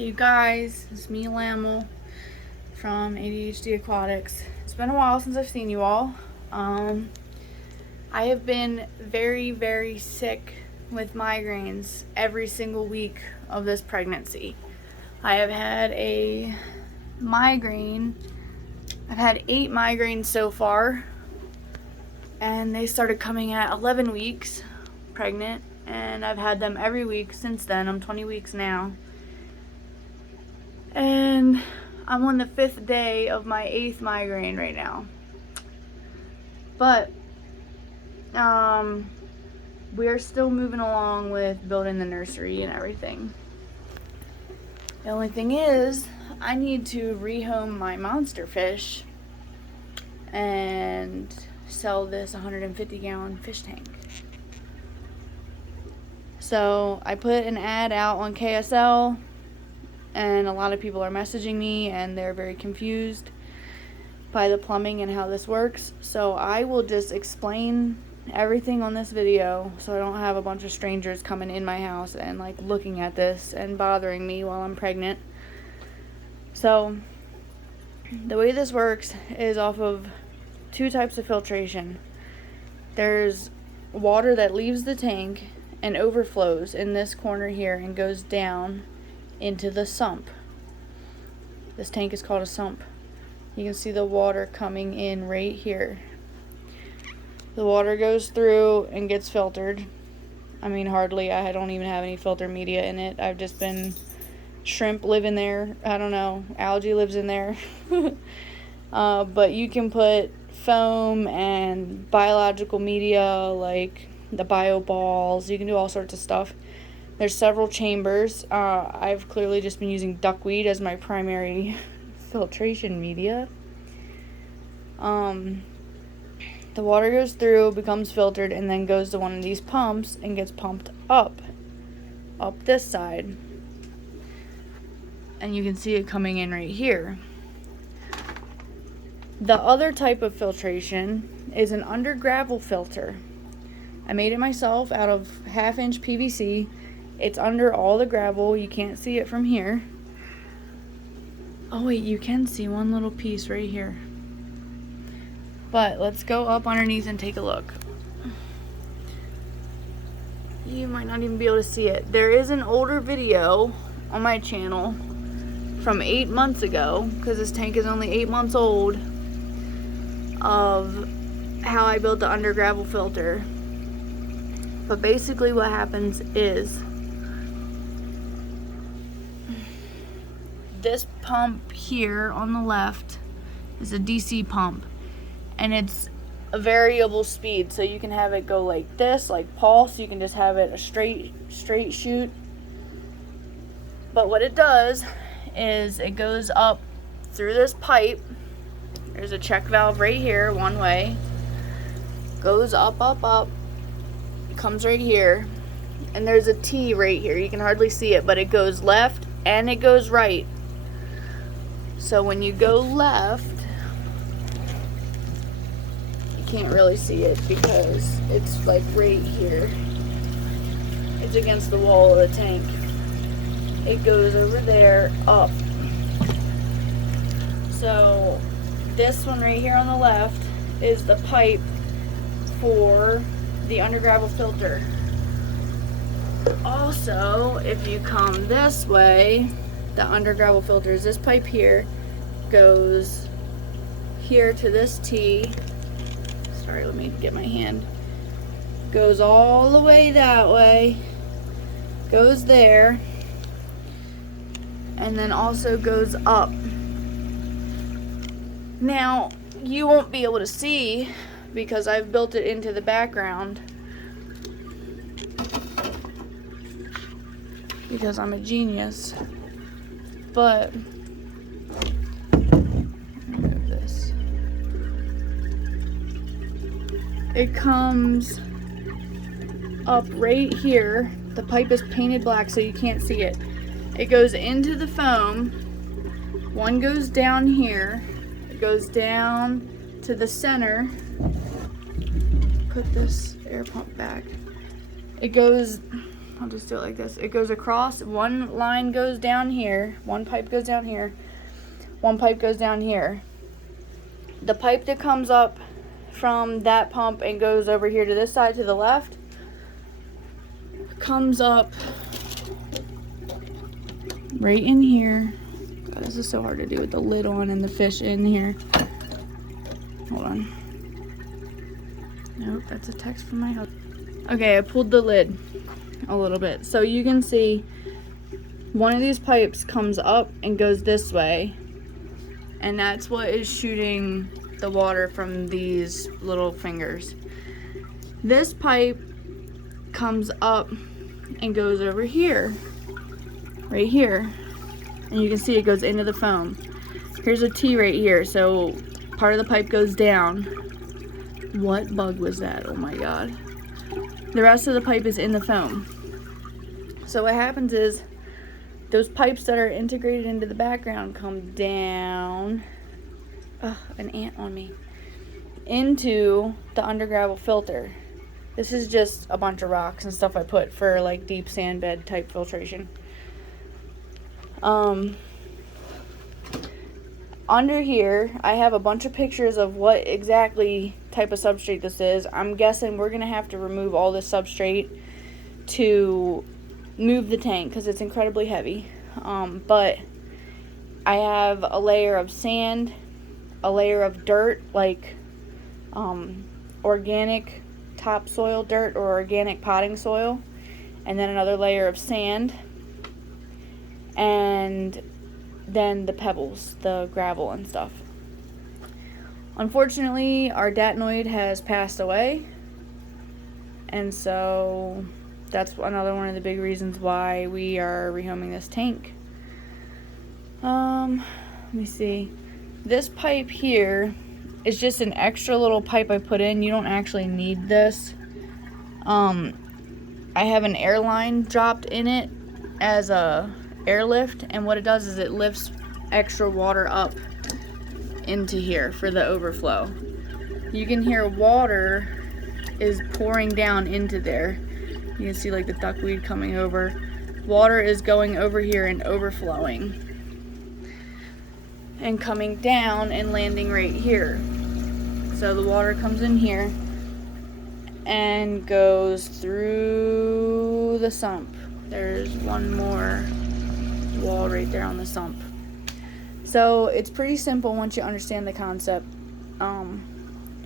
Hey you guys, it's me Lamel from ADHD Aquatics. It's been a while since I've seen you all. I have been very sick with migraines every single week of this pregnancy. I have had a migraine. I've had 8 migraines so far, and they started coming at 11 weeks pregnant, and I've had them every week since then. I'm 20 weeks now. And I'm on the 5th day of my 8th migraine right now. But we're still moving along with building the nursery and everything. The only thing is, I need to rehome my monster fish and sell this 150-gallon fish tank. So I put an ad out on KSL, and a lot of people are messaging me and they're very confused by the plumbing and how this works. So I will just explain everything on this video so I don't have a bunch of strangers coming in my house and like looking at this and bothering me while I'm pregnant. So the way this works is off of 2 types of filtration. There's water that leaves the tank and overflows in this corner here and goes down into the sump. This tank is called a sump. You can see the water coming in right here. The water goes through and gets filtered. I mean, hardly. I don't even have any filter media in it. I've just been, shrimp live in there. I don't know, algae lives in there. But you can put foam and biological media like the bio balls. You can do all sorts of stuff. There's several chambers. I've clearly just been using duckweed as my primary filtration media. The water goes through, becomes filtered, and then goes to one of these pumps and gets pumped up this side. And you can see it coming in right here. The other type of filtration is an under gravel filter. I made it myself out of 1/2-inch PVC. It's under all the gravel. You can't see it from here. Oh wait, you can see one little piece right here. But let's go up underneath and take a look. You might not even be able to see it. There is an older video on my channel from 8 months ago, because this tank is only 8 months old, of how I built the under gravel filter. But basically what happens is, this pump here on the left is a DC pump, and it's a variable speed, so you can have it go like this, like pulse. You can just have it a straight shoot. But what it does is it goes up through this pipe. There's a check valve right here, one way. Goes up, comes right here, and there's a T right here. You can hardly see it, but it goes left and it goes right. So when you go left, you can't really see it because it's like right here. It's against the wall of the tank. It goes over there, up. So this one right here on the left is the pipe for the under gravel filter. Also, if you come this way, the under gravel filter is this pipe here, goes here to this T. Sorry, let me get my hand. Goes all the way that way, goes there, and then also goes up. Now, you won't be able to see because I've built it into the background, because I'm a genius. But move this. It comes up right here. The pipe is painted black so you can't see it. It goes into the foam. One goes down here. It goes down to the center. Put this air pump back. It goes I'll just do it like this. It goes across, one line goes down here, one pipe goes down here, one pipe goes down here. The pipe that comes up from that pump and goes over here to this side to the left comes up right in here. God, this is so hard to do with the lid on and the fish in here. Hold on. Nope, that's a text from my husband. Okay, I pulled the lid a little bit. So you can see one of these pipes comes up and goes this way. And that's what is shooting the water from these little fingers. This pipe comes up and goes over here, right here. And you can see it goes into the foam. Here's a T right here, so part of the pipe goes down. What bug was that? Oh my God. The rest of the pipe is in the foam. So what happens is those pipes that are integrated into the background come down, an ant on me, into the undergravel filter. This is just a bunch of rocks and stuff I put for like deep sand bed type filtration. Under here, I have a bunch of pictures of what exactly type of substrate this is. I'm guessing we're gonna have to remove all this substrate to move the tank because it's incredibly heavy. But I have a layer of sand, a layer of dirt, like organic topsoil dirt or organic potting soil, and then another layer of sand, and then the pebbles, the gravel and stuff. Unfortunately, our datnoid has passed away, and so that's another one of the big reasons why we are rehoming this tank. Let me see. This pipe here is just an extra little pipe I put in. You don't actually need this. I have an air line dropped in it as a airlift, and what it does is it lifts extra water up into here for the overflow. You can hear water is pouring down into there. You can see like the duckweed coming over. Water is going over here and overflowing and coming down and landing right here. So the water comes in here and goes through the sump. There's one more wall right there on the sump. So it's pretty simple once you understand the concept.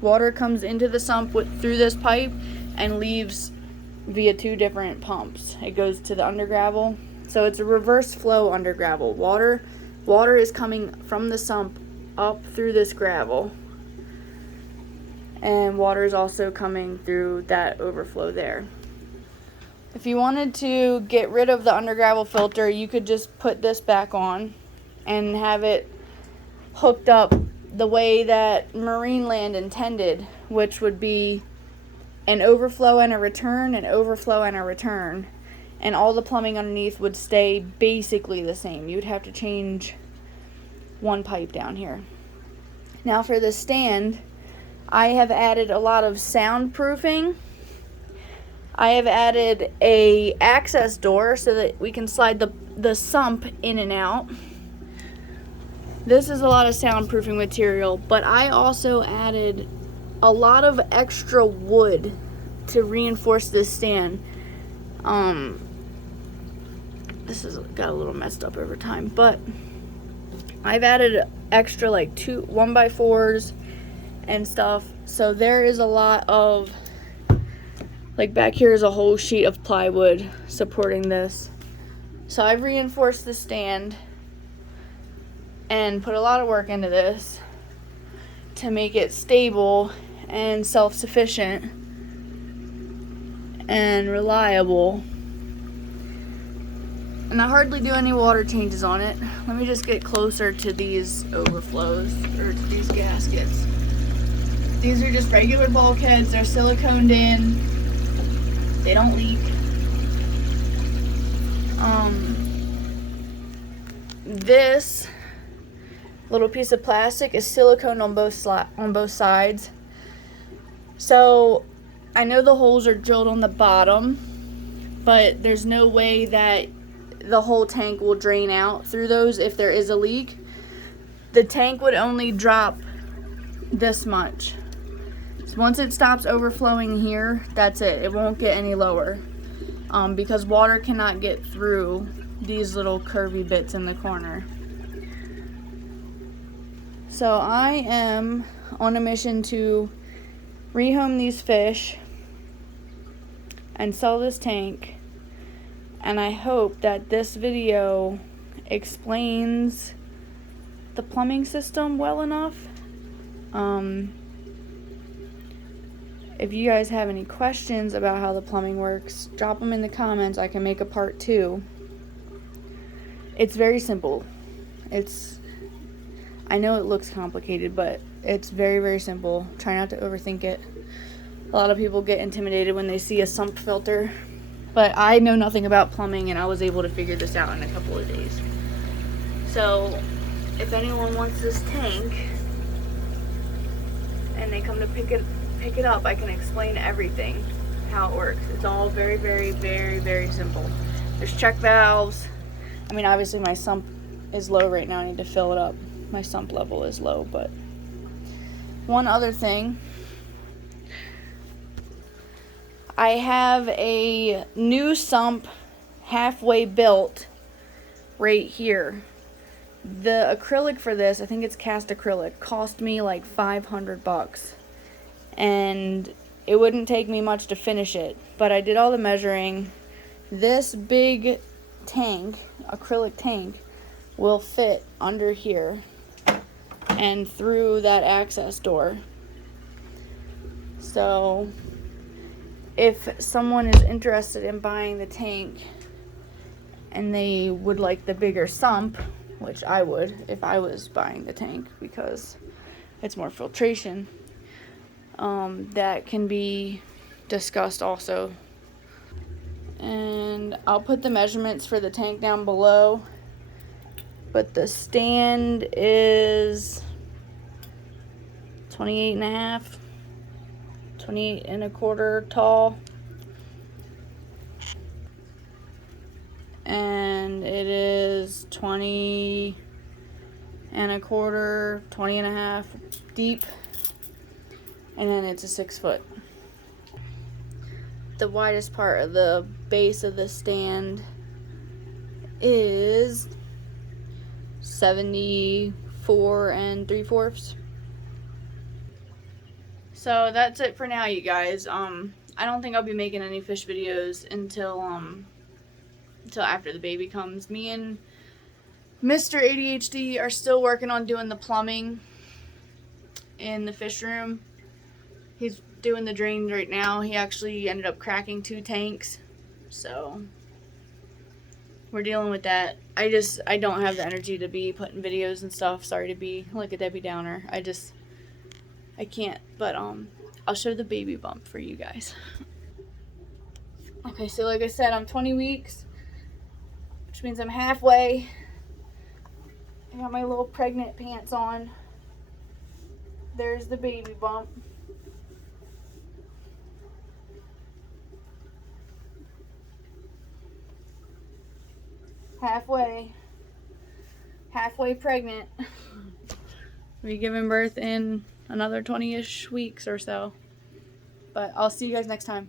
Water comes into the sump through this pipe and leaves via two different pumps. It goes to the undergravel. So it's a reverse flow undergravel. Water is coming from the sump up through this gravel. And water is also coming through that overflow there. If you wanted to get rid of the undergravel filter, you could just put this back on and have it hooked up the way that Marineland intended, which would be an overflow and a return, an overflow and a return. And all the plumbing underneath would stay basically the same. You'd have to change one pipe down here. Now for the stand, I have added a lot of soundproofing. I have added a access door so that we can slide the sump in and out. This is a lot of soundproofing material, but I also added a lot of extra wood to reinforce this stand. This has got a little messed up over time, but I've added extra like 1x4s and stuff. So there is a lot of, like back here is a whole sheet of plywood supporting this. So I've reinforced the stand and put a lot of work into this to make it stable and self-sufficient and reliable. And I hardly do any water changes on it. Let me just get closer to these overflows, or to these gaskets. These are just regular bulkheads. They're siliconed in. They don't leak. This little piece of plastic is silicone on both sides. So I know the holes are drilled on the bottom, but there's no way that the whole tank will drain out through those if there is a leak. The tank would only drop this much. So once it stops overflowing here, that's it. It won't get any lower because water cannot get through these little curvy bits in the corner. So I am on a mission to rehome these fish and sell this tank, and I hope that this video explains the plumbing system well enough. If you guys have any questions about how the plumbing works, drop them in the comments. I can make a part 2. It's very simple. I know it looks complicated, but it's very, very simple. Try not to overthink it. A lot of people get intimidated when they see a sump filter, but I know nothing about plumbing, and I was able to figure this out in a couple of days. So if anyone wants this tank and they come to pick it up, I can explain everything, how it works. It's all very, very, very, very simple. There's check valves. I mean, obviously my sump is low right now. I need to fill it up. My sump level is low, but one other thing, I have a new sump halfway built right here. The acrylic for this, I think it's cast acrylic, cost me like $500, and it wouldn't take me much to finish it, but I did all the measuring. This big tank, acrylic tank, will fit under here and through that access door. So if someone is interested in buying the tank and they would like the bigger sump, which I would if I was buying the tank because it's more filtration, that can be discussed also. And I'll put the measurements for the tank down below, but the stand is 28 and a quarter tall, and it is 20 and a quarter, 20 and a half deep, and then it's a 6 foot. The widest part of the base of the stand is 74 3/4. So that's it for now, you guys. I don't think I'll be making any fish videos until after the baby comes. Me and Mr. ADHD are still working on doing the plumbing in the fish room. He's doing the drains right now. He actually ended up cracking 2 tanks, so we're dealing with that. I don't have the energy to be putting videos and stuff. Sorry to be like a Debbie Downer. I can't, but I'll show the baby bump for you guys. Okay, so like I said, I'm 20 weeks, which means I'm halfway. I got my little pregnant pants on. There's the baby bump. Halfway pregnant. We'll be giving birth in another 20-ish weeks or so. But I'll see you guys next time.